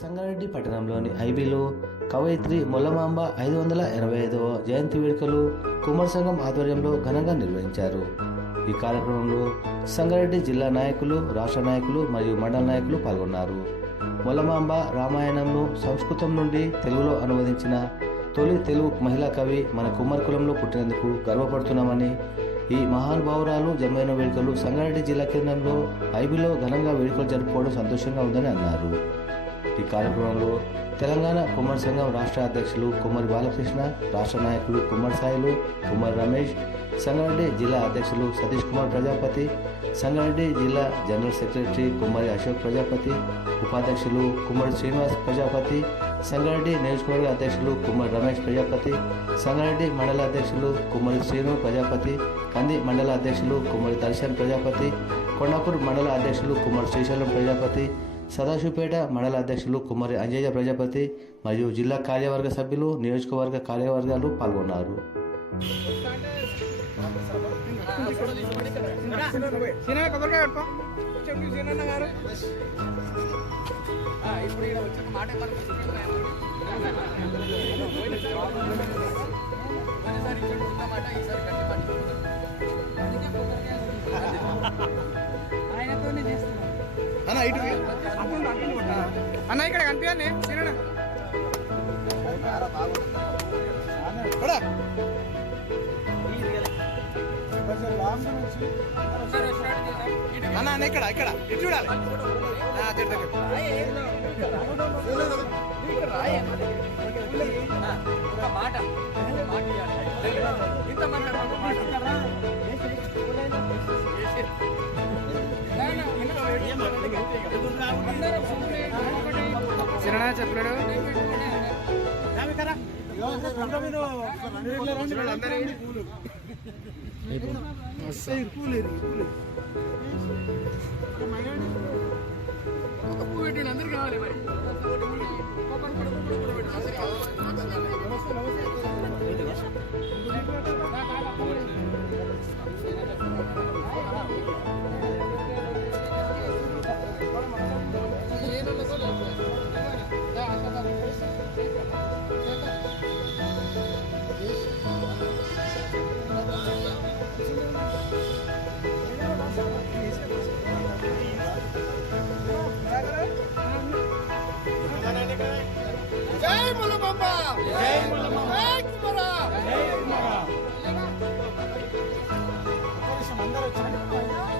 సంగారెడ్డి పట్టణంలోని ఐబీలో కవయిత్రి మొల్లమాంబ ఐదు వందల ఎనభై ఐదవ జయంతి వేడుకలు కుమార్ సంఘం ఆధ్వర్యంలో ఘనంగా నిర్వహించారు. ఈ కార్యక్రమంలో సంగారెడ్డి జిల్లా నాయకులు రాష్ట్ర నాయకులు మరియు మండల నాయకులు పాల్గొన్నారు. మొల్లమాంబ రామాయణంను సంస్కృతం నుండి తెలుగులో అనువదించిన తొలి తెలుగు మహిళా కవి మన కుమార్ కులంలో పుట్టినందుకు గర్వపడుతున్నామని ఈ మహానుభావురాలు జన్మైన వేడుకలు సంగారెడ్డి జిల్లా కేంద్రంలో ఐబీలో ఘనంగా వేడుకలు జరుపుకోవడం సంతోషంగా ఉందని అన్నారు. ఈ కార్యక్రమంలో తెలంగాణ కుమ్మరి సంఘం రాష్ట్ర అధ్యక్షులు కుమారి బాలకృష్ణ రాష్ట్ర నాయకులు కుమ్మరి సాయిలు కుమార్ రమేష్ సంగారెడ్డి జిల్లా అధ్యక్షులు సతీష్ కుమార్ ప్రజాపతి సంగారెడ్డి జిల్లా జనరల్ సెక్రటరీ కుమారి అశోక్ ప్రజాపతి ఉపాధ్యక్షులు కుమారి శ్రీనివాస్ ప్రజాపతి సంగారెడ్డి నియోజకవర్గ అధ్యక్షులు కుమ్మరి రమేష్ ప్రజాపతి సంగారెడ్డి మండల అధ్యక్షులు కుమారి శ్రీను ప్రజాపతి కంది మండల అధ్యక్షులు కుమారి దర్శన్ ప్రజాపతి కొండాపూర్ మండల అధ్యక్షులు కుమ్మరి శ్రీశైలం ప్రజాపతి సదాశివపేట మండల అధ్యక్షులు కుమారి అంజయ్య ప్రజాపతి మరియు జిల్లా కార్యవర్గ సభ్యులు నియోజకవర్గ కార్యవర్గాలు పాల్గొన్నారు. ఆయనతోనే చేస్తున్నాం అన్న ఇటు అన్న ఇక్కడ కనిపించాలి సీనన్న కూడా అన్న అన్న ఇక్కడ ఇక్కడ. ఇటు చూడాలి. ఆ, మాట. ఇంత సీనన్న చెప్పలేడు. పువ్వు పెట్టండి. అందరికి కావాలి మరి జై ముల్లబాబా జై ముల్లబాబా జై కుమారా జై కుమారా మామకి సంజయనా రావాలే నిన్నే వస్తున్నా ఐదు ఐదు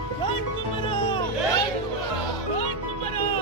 Hey, Kumara! Hey, Kumara!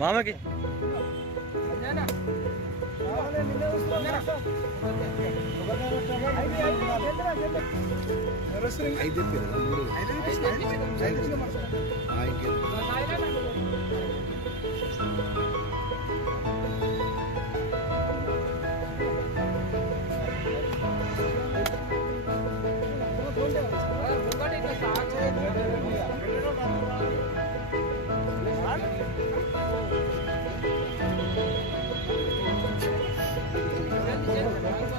చూడాలా ఇంకో ఐదు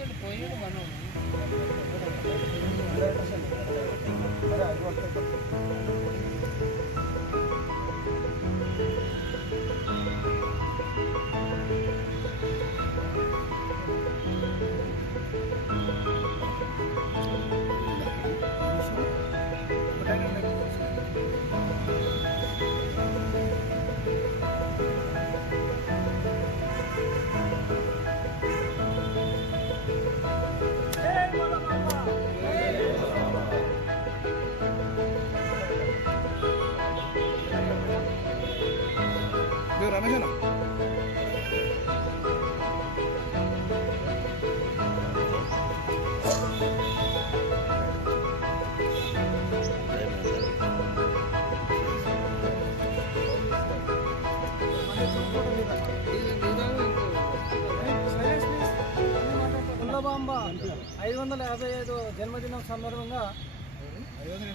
చెప్పి రమేష్ కులబాంబ ఐదు వందల యాభై ఐదు జన్మదినం సందర్భంగా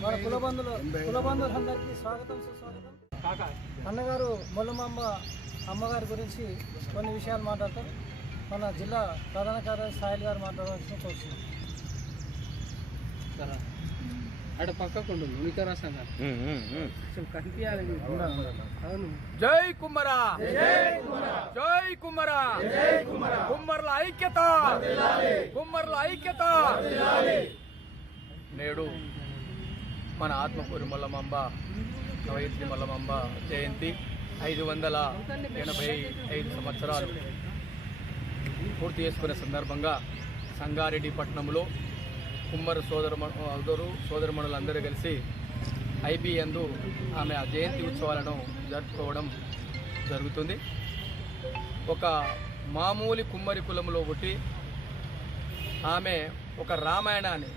మన కులబంధులు కులబంధులందరికీ స్వాగతం సుస్వాగతం. అన్నగారు మొల్లమాంబ అమ్మగారి గురించి కొన్ని విషయాలు మాట్లాడతారు. మన జిల్లా ప్రధాన కార్యదర్శి సాయిల్ గారు మాట్లాడవలసిన కోరుతున్నాం అక్కడ పక్కకుండు కనిపించాలి అవును. జై కుమ్మరా. జై కుమ్మరా. కుమ్మర్ల ఐక్యత. కుమ్మర్ల ఐక్యత. నేడు మన ఆత్మకూరి మల్లమాంబ కవయిత్రి మల్లమాంబ జయంతి ఐదు వందల ఎనభై ఐదు సంవత్సరాలు పూర్తి చేసుకునే సందర్భంగా సంగారెడ్డి పట్టణంలో కుమ్మర సోదర సోదరు సోదరమణులందరూ కలిసి ఐబీ ఆమె ఆ జయంతి ఉత్సవాలను జరుపుకోవడం జరుగుతుంది. ఒక మామూలు కుమ్మరి కులంలో పుట్టి ఆమె ఒక రామాయణాన్ని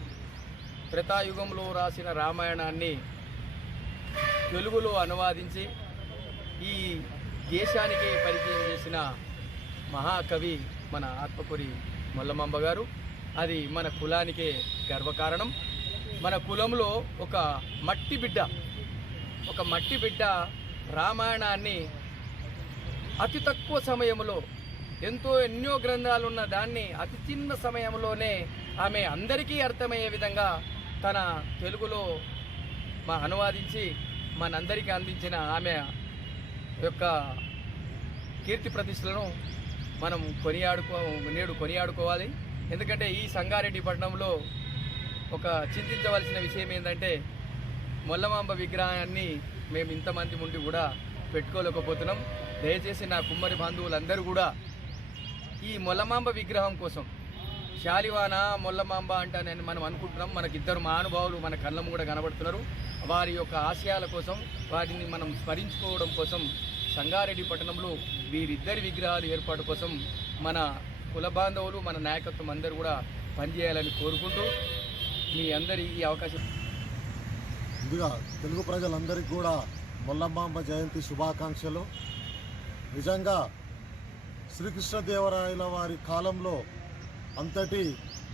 త్రేతాయుగంలో రాసిన రామాయణాన్ని తెలుగులో అనువాదించి ఈ దేశానికి పరిచయం చేసిన మహాకవి మన ఆత్మకూరి మల్లమాంబ గారు అది మన కులానికే గర్వకారణం. మన కులంలో ఒక మట్టి బిడ్డ ఒక మట్టి బిడ్డ రామాయణాన్ని అతి తక్కువ సమయంలో ఎంతో ఎన్నో గ్రంథాలు ఉన్న దాన్ని అతి చిన్న సమయంలోనే ఆమె అందరికీ అర్థమయ్యే విధంగా తన తెలుగులో మా అనువాదించి మనందరికీ అందించిన ఆమె యొక్క కీర్తి ప్రతిష్టలను మనం కొనియాడుకో నేడు కొనియాడుకోవాలి. ఎందుకంటే ఈ సంగారెడ్డి పట్టణంలో ఒక చింతించవలసిన విషయం ఏంటంటే మొల్లమాంబ విగ్రహాన్ని మేము ఇంతమంది ఉండి కూడా పెట్టుకోలేకపోతున్నాం. దయచేసి నా కుమ్మరి బంధువులందరూ కూడా ఈ మొల్లమాంబ విగ్రహం కోసం శాలివాన మొల్లమాంబ అంటానని మనం అనుకుంటున్నాం. మనకి ఇద్దరు మహానుభావులు మన కళ్ళము కూడా కనబడుతున్నారు. వారి యొక్క ఆశయాల కోసం వారిని మనం స్మరించుకోవడం కోసం సంగారెడ్డి పట్టణంలో వీరిద్దరి విగ్రహాలు ఏర్పాటు కోసం మన కుల బాంధవులు మన నాయకత్వం అందరూ కూడా పనిచేయాలని కోరుకుంటూ మీ అందరి ఈ అవకాశం. ముందుగా తెలుగు ప్రజలందరికీ కూడా మొల్లమాంబ జయంతి శుభాకాంక్షలు. నిజంగా శ్రీకృష్ణదేవరాయల వారి కాలంలో అంతటి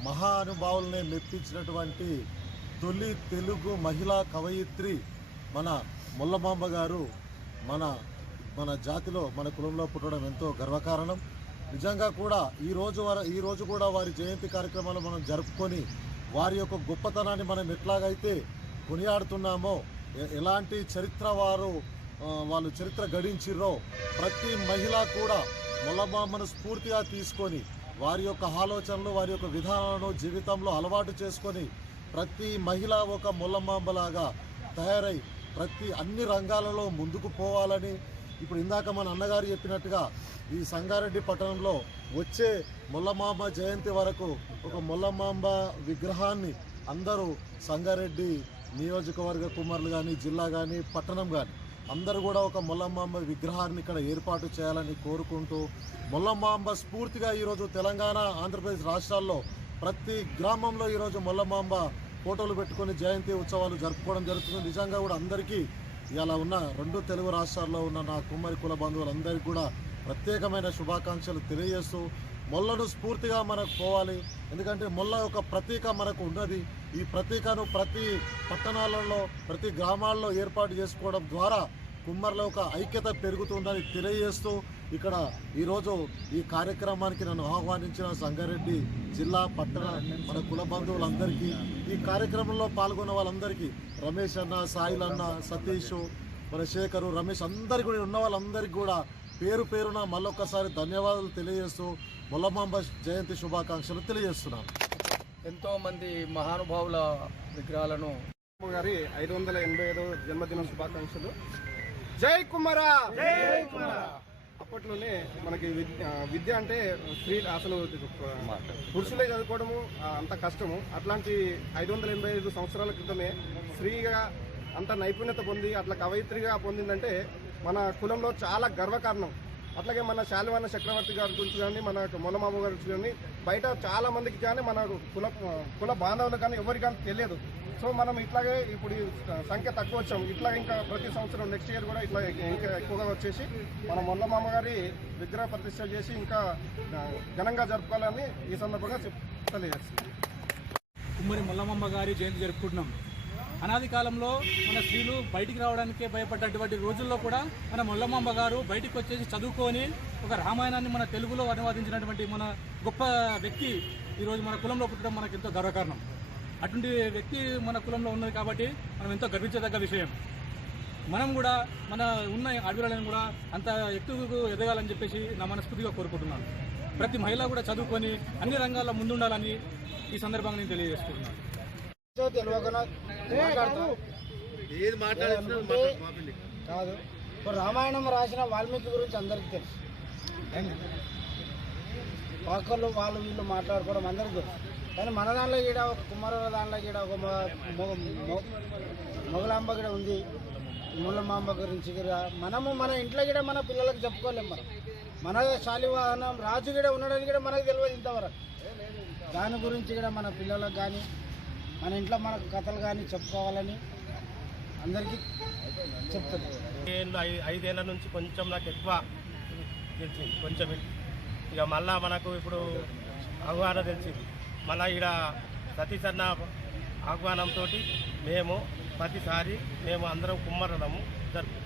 మహానుభావుల్ని మెప్పించినటువంటి తొలి తెలుగు మహిళా కవయిత్రి మన మొల్లమాంబ గారు మన మన జాతిలో మన కులంలో పుట్టడం ఎంతో గర్వకారణం. నిజంగా కూడా ఈ రోజు వర ఈ రోజు కూడా వారి జయంతి కార్యక్రమాలు మనం జరుపుకొని వారి యొక్క గొప్పతనాన్ని మనం ఎట్లాగైతే కొనియాడుతున్నామో ఎలాంటి చరిత్ర వారు వాళ్ళు చరిత్ర గడించిర్రో ప్రతి మహిళ కూడా మొల్లబామ్మను స్ఫూర్తిగా తీసుకొని వారి యొక్క ఆలోచనలు వారి యొక్క విధానాలను జీవితంలో అలవాటు చేసుకొని ప్రతి మహిళ ఒక మొల్లమాంబలాగా తయారై ప్రతి అన్ని రంగాలలో ముందుకు పోవాలని ఇప్పుడు ఇందాక మన అన్నగారు చెప్పినట్టుగా ఈ సంగారెడ్డి పట్టణంలో వచ్చే మొల్లమాంబ జయంతి వరకు ఒక మొల్లమాంబ విగ్రహాన్ని అందరూ సంగారెడ్డి నియోజకవర్గ కుమారులు కానీ జిల్లా కానీ పట్టణం కానీ అందరూ కూడా ఒక మొల్లమాంబ విగ్రహాన్ని ఇక్కడ ఏర్పాటు చేయాలని కోరుకుంటూ మొల్లమాంబ స్ఫూర్తిగా ఈరోజు తెలంగాణ ఆంధ్రప్రదేశ్ రాష్ట్రాల్లో ప్రతి గ్రామంలో ఈరోజు మొల్లమాంబ ఫోటోలు పెట్టుకొని జయంతి ఉత్సవాలు జరుపుకోవడం జరుగుతుంది. నిజంగా కూడా అందరికీ ఇలా ఉన్న రెండు తెలుగు రాష్ట్రాల్లో ఉన్న నా కుమ్మరి కుల బంధువులందరికీ కూడా ప్రత్యేకమైన శుభాకాంక్షలు తెలియజేస్తూ మొల్లను స్ఫూర్తిగా మనకు పోవాలి. ఎందుకంటే మొల్ల ఒక ప్రతీక మనకు ఉన్నది. ఈ ప్రతీకను ప్రతి పట్టణాలలో ప్రతి గ్రామాల్లో ఏర్పాటు చేసుకోవడం ద్వారా కుమ్మర్ల ఒక ఐక్యత పెరుగుతుందని తెలియజేస్తూ ఇక్కడ ఈరోజు ఈ కార్యక్రమానికి నన్ను ఆహ్వానించిన సంగారెడ్డి జిల్లా పట్టణ మన కుల బంధువులందరికీ ఈ కార్యక్రమంలో పాల్గొన్న వాళ్ళందరికీ రమేష్ అన్న సాయిల్ అన్న సతీష్ మన శేఖరు రమేష్ అందరికీ కూడా ఉన్న వాళ్ళందరికీ కూడా పేరు పేరున మళ్ళొక్కసారి ధన్యవాదాలు తెలియజేస్తూ మొల్లమాంబ జయంతి శుభాకాంక్షలు తెలియజేస్తున్నాను. ఎంతో మంది మహానుభావుల విగ్రహాలను గారి ఐదు వందల ఎనభై ఐదో జన్మదిన శుభాకాంక్షలు. జై కుమారా! అప్పట్లోనే మనకి విద్య విద్య అంటే స్త్రీ అసలు పురుషులే చదువుకోవడము అంత కష్టము. అట్లాంటి ఐదు వందల ఎనభై ఐదు సంవత్సరాల క్రితమే స్త్రీగా అంత నైపుణ్యత పొంది అట్లా కవయిత్రిగా పొందిందంటే మన కులంలో చాలా గర్వకారణం. అట్లాగే మన శాలివాన చక్రవర్తి గారి గురించి కానీ మన మొలమామ గారి గురించి కానీ బయట చాలా మందికి కానీ మన కుల కుల బాంధవులకు కానీ ఎవరికి కానీ తెలియదు. సో మనం ఇట్లాగే ఇప్పుడు ఈ సంఖ్య తక్కువ వచ్చాం. ఇట్లా ఇంకా ప్రతి సంవత్సరం నెక్స్ట్ ఇయర్ కూడా ఇట్లా ఇంకా ఎక్కువగా వచ్చేసి మన మొల్లమామ గారి విగ్రహ ప్రతిష్ట చేసి ఇంకా ఘనంగా జరుపుకోవాలని ఈ సందర్భంగా చెప్ తెలియజేస్తుంది కుమ్మరి మల్లమ్మ గారి జయంతి జరుపుకుంటున్నాం. అనాది కాలంలో మన స్త్రీలు బయటికి రావడానికే భయపడ్డటువంటి రోజుల్లో కూడా మన మొల్లమ్మ గారు బయటికి వచ్చేసి చదువుకొని ఒక రామాయణాన్ని మన తెలుగులో అనువాదించినటువంటి మన గొప్ప వ్యక్తి ఈరోజు మన కులంలో పుట్టడం మనకు ఎంతో గర్వకారణం. అటువంటి వ్యక్తి మన కులంలో ఉన్నది కాబట్టి మనం ఎంతో గర్వించదగ్గ విషయం. మనం కూడా మన ఉన్న అడవులను కూడా అంత ఎత్తుకు ఎదగాలని చెప్పేసి నా మనస్ఫూర్తిగా కోరుకుంటున్నాను. ప్రతి మహిళ కూడా చదువుకొని అన్ని రంగాల్లో ముందుండాలని ఈ సందర్భంగా నేను అనుకుంటే కాదు. ఇప్పుడు రామాయణం రాసిన వాల్మీకి గురించి అందరికీ తెలుసు. ఒకళ్ళు వాళ్ళు వీళ్ళు మాట్లాడుకోవడం అందరికీ తెలుసు. కానీ మన దాంట్లో కూడా ఒక కుమారుల దాంట్లో కూడా ఒక మొగలాంబ కూడా ఉంది. ముళ్ళమాంబ గురించి కూడా. మనము మన ఇంట్లో కూడా మన పిల్లలకు చెప్పుకోలేం మనం. మన శాలివాహనం రాజు కూడా ఉండడానికి కూడా మనకు తెలియదు ఇంతవరకు. దాని గురించి కూడా మన పిల్లలకు కానీ మన ఇంట్లో మనకు కథలు కానీ చెప్పుకోవాలని అందరికీ చెప్తాను ఏళ్ళు ఐ- ఐదేళ్ళ నుంచి కొంచెం నాకు ఎక్కువ తెలిసింది. కొంచెం ఇక మళ్ళా మనకు ఇప్పుడు అవగాహన తెలిసింది. మళ్ళా ఈడ సతీష్ అన్న ఆహ్వానంతో మేము ప్రతిసారి మేము అందరం కుమ్మరణము జరుపుకుంటాం